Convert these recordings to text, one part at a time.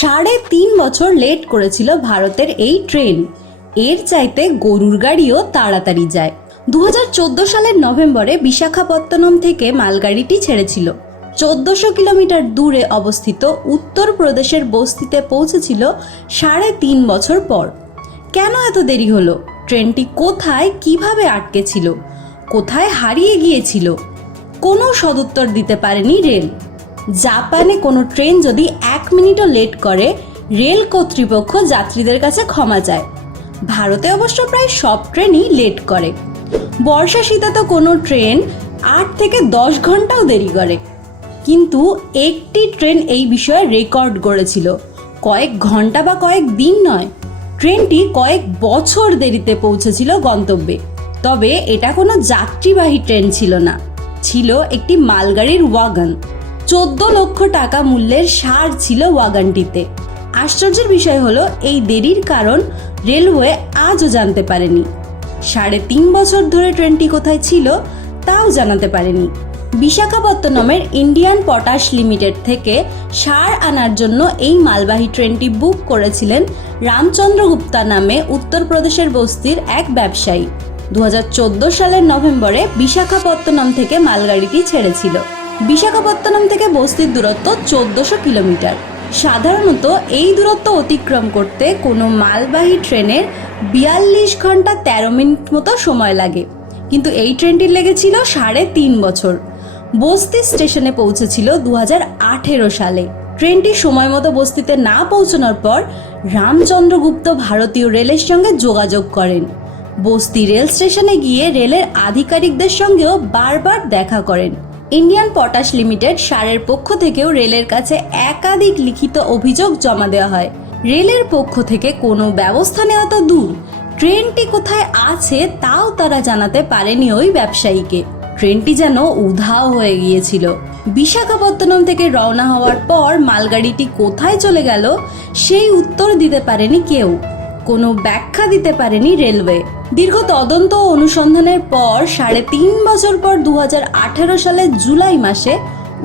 3.5 বছর লেট করেছিল ভারতের এই ট্রেন। এর চাইতে গরুর গাড়িও তাড়াতাড়ি যায়। 2014 সালের নভেম্বরে বিশাখাপত্তনম থেকে মালগাড়িটি ছেড়েছিল। 1400 কিলোমিটার দূরে অবস্থিত উত্তরপ্রদেশের বস্তিতে পৌঁছেছিল 3.5 বছর পর। কেন এত দেরি হলো? ট্রেনটি কোথায়, কিভাবে আটকে ছিল, কোথায় হারিয়ে গিয়েছিল? কোনো সদুত্তর দিতে পারেনি রেল। জাপানে কোনো ট্রেন যদি 1 মিনিটও লেট করে, রেল কর্তৃপক্ষ যাত্রীদের কাছে ক্ষমা চায়। ভারতে অবশ্য প্রায় সব ট্রেনই লেট করে। বর্ষা শীতে তো কোনো ট্রেন 8 থেকে 10 ঘন্টাও দেরি করে। কিন্তু একটি ট্রেন এই বিষয়ে রেকর্ড গড়েছিল। কয়েক ঘন্টা বা কয়েক দিন নয়, ট্রেনটি কয়েক বছর দেরিতে পৌঁছেছিল গন্তব্যে। তবে এটা কোনো যাত্রীবাহী ট্রেন ছিল না, ছিল একটি মালগাড়ির ওয়াগন। 14 লক্ষ টাকা মূল্যের সার ছিল ওয়াগনটিতে। আশ্চর্যের বিষয় হলো, এই দেরির কারণ রেলওয়ে আজও জানতে পারেনি। 3.5 বছর ধরে ট্রেনটি কোথায় ছিল তাও জানাতে পারেনি। বিশাখাপত্তনমের ইন্ডিয়ান পটাশ লিমিটেড থেকে সার আনার জন্য এই মালবাহী ট্রেনটি বুক করেছিলেন রামচন্দ্র গুপ্তা নামে উত্তরপ্রদেশের বস্তির এক ব্যবসায়ী। 2014 সালের নভেম্বরে বিশাখাপত্তনম থেকে মালগাড়িটি ছেড়েছিল। বিশাখাপত্তনম থেকে বস্তির দূরত্ব 1400 কিলোমিটার। সাধারণত এই দূরত্ব অতিক্রম করতে কোনো মালবাহী ট্রেনের 42 ঘন্টা 13 মিনিট মতো সময় লাগে, কিন্তু এই ট্রেনটির লেগেছিল 3.5 বছর। বস্তি স্টেশনে পৌঁছেছিল 2018 সালে। ট্রেনটি সময় মতো বস্তিতে না পৌঁছানোর পর রামচন্দ্রগুপ্ত ভারতীয় রেলের সঙ্গে যোগাযোগ করেন। বস্তি রেল স্টেশনে গিয়ে রেলের আধিকারিকদের সঙ্গেও বারবার দেখা করেন। ইন্ডিয়ান পটাশ লিমিটেড সারের পক্ষ থেকেও রেলের কাছে একাধিক লিখিত অভিযোগ জমা দেওয়া হয়। রেলের পক্ষ থেকে কোনো ব্যবস্থা নেওয়া তো দূর, ট্রেনটি কোথায় আছে তাও তারা জানাতে পারেনি ওই ব্যবসায়ীকে। ট্রেনটি যেন উধাও হয়ে গিয়েছিল। বিশাখাপত্তনম থেকে রওনা হওয়ার পর মালগাড়িটি কোথায় চলে গেল সেই উত্তর দিতে পারেনি কেউ, কোনো ব্যাখ্যা দিতে পারেনি রেলওয়ে। দীর্ঘ তদন্ত ও অনুসন্ধানের পর 3.5 বছর পর 2018 সালের জুলাই মাসে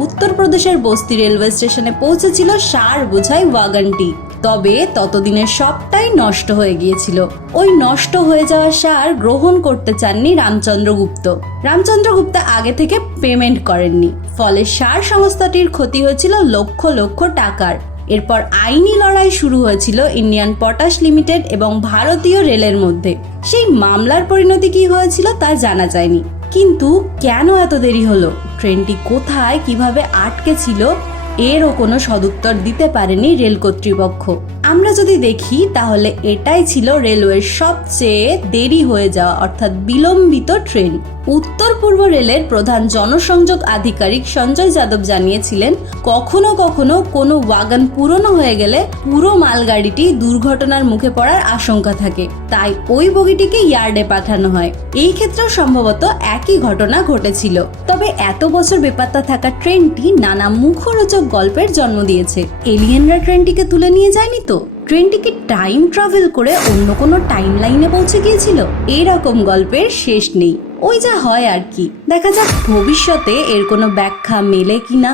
উত্তরপ্রদেশের বস্তি রেলওয়ে স্টেশনে পৌঁছেছিল সার বোঝাই ওয়াগনটি। তবে ততদিনের সবটাই নষ্ট হয়ে গিয়েছিল। ওই নষ্ট হয়ে যাওয়া সার গ্রহণ করতে চাননি রামচন্দ্রগুপ্ত। রামচন্দ্রগুপ্ত আগে থেকে পেমেন্ট করেননি, ফলে সার সংস্থাটির ক্ষতি হয়েছিল লক্ষ লক্ষ টাকার। এরপর আইনি লড়াই শুরু হয়েছিল ইন্ডিয়ান পটাশ লিমিটেড এবং ভারতীয় রেলের মধ্যে। সেই মামলার পরিণতি কি হয়েছিল তা জানা যায়নি। কিন্তু কেন এত দেরি হলো, ট্রেনটি কোথায়, কিভাবে আটকে ছিল, এরও কোনো সদুত্তর দিতে পারেনি রেল কর্তৃপক্ষ। আমরা যদি দেখি তাহলে এটাই ছিল রেলওয়ের সবচেয়ে দেরি হয়ে যাওয়া অর্থাৎ বিলম্বিত ট্রেন। উত্তর পূর্ব রেলের প্রধান জনসংযোগ আধিকারিক সঞ্জয় যাদব জানিয়েছিলেন, কখনো কখনো কোনো ওয়াগন পুরনো হয়ে গেলে পুরো মালগাড়িটি দুর্ঘটনার মুখে পড়ার আশঙ্কা থাকে, তাই ওই বগিটিকে ইয়ার্ডে পাঠানো হয়। এই ক্ষেত্রেও সম্ভবত একই ঘটনা ঘটেছিল। তবে এত বছর বেপাত্তা থাকা ট্রেনটি নানা মুখরোচক গল্পের জন্ম দিয়েছে। এলিয়েনরা ট্রেনটিকে তুলে নিয়ে যায়নি তো? ট্রেনটি কি টাইম ট্রাভেল করে অন্য কোনো টাইম লাইনে পৌঁছে গিয়েছিল? এইরকম গল্পের শেষ নেই। ওই যা হয় আর কি। দেখা যাক ভবিষ্যতে এর কোনো ব্যাখ্যা মেলে কিনা।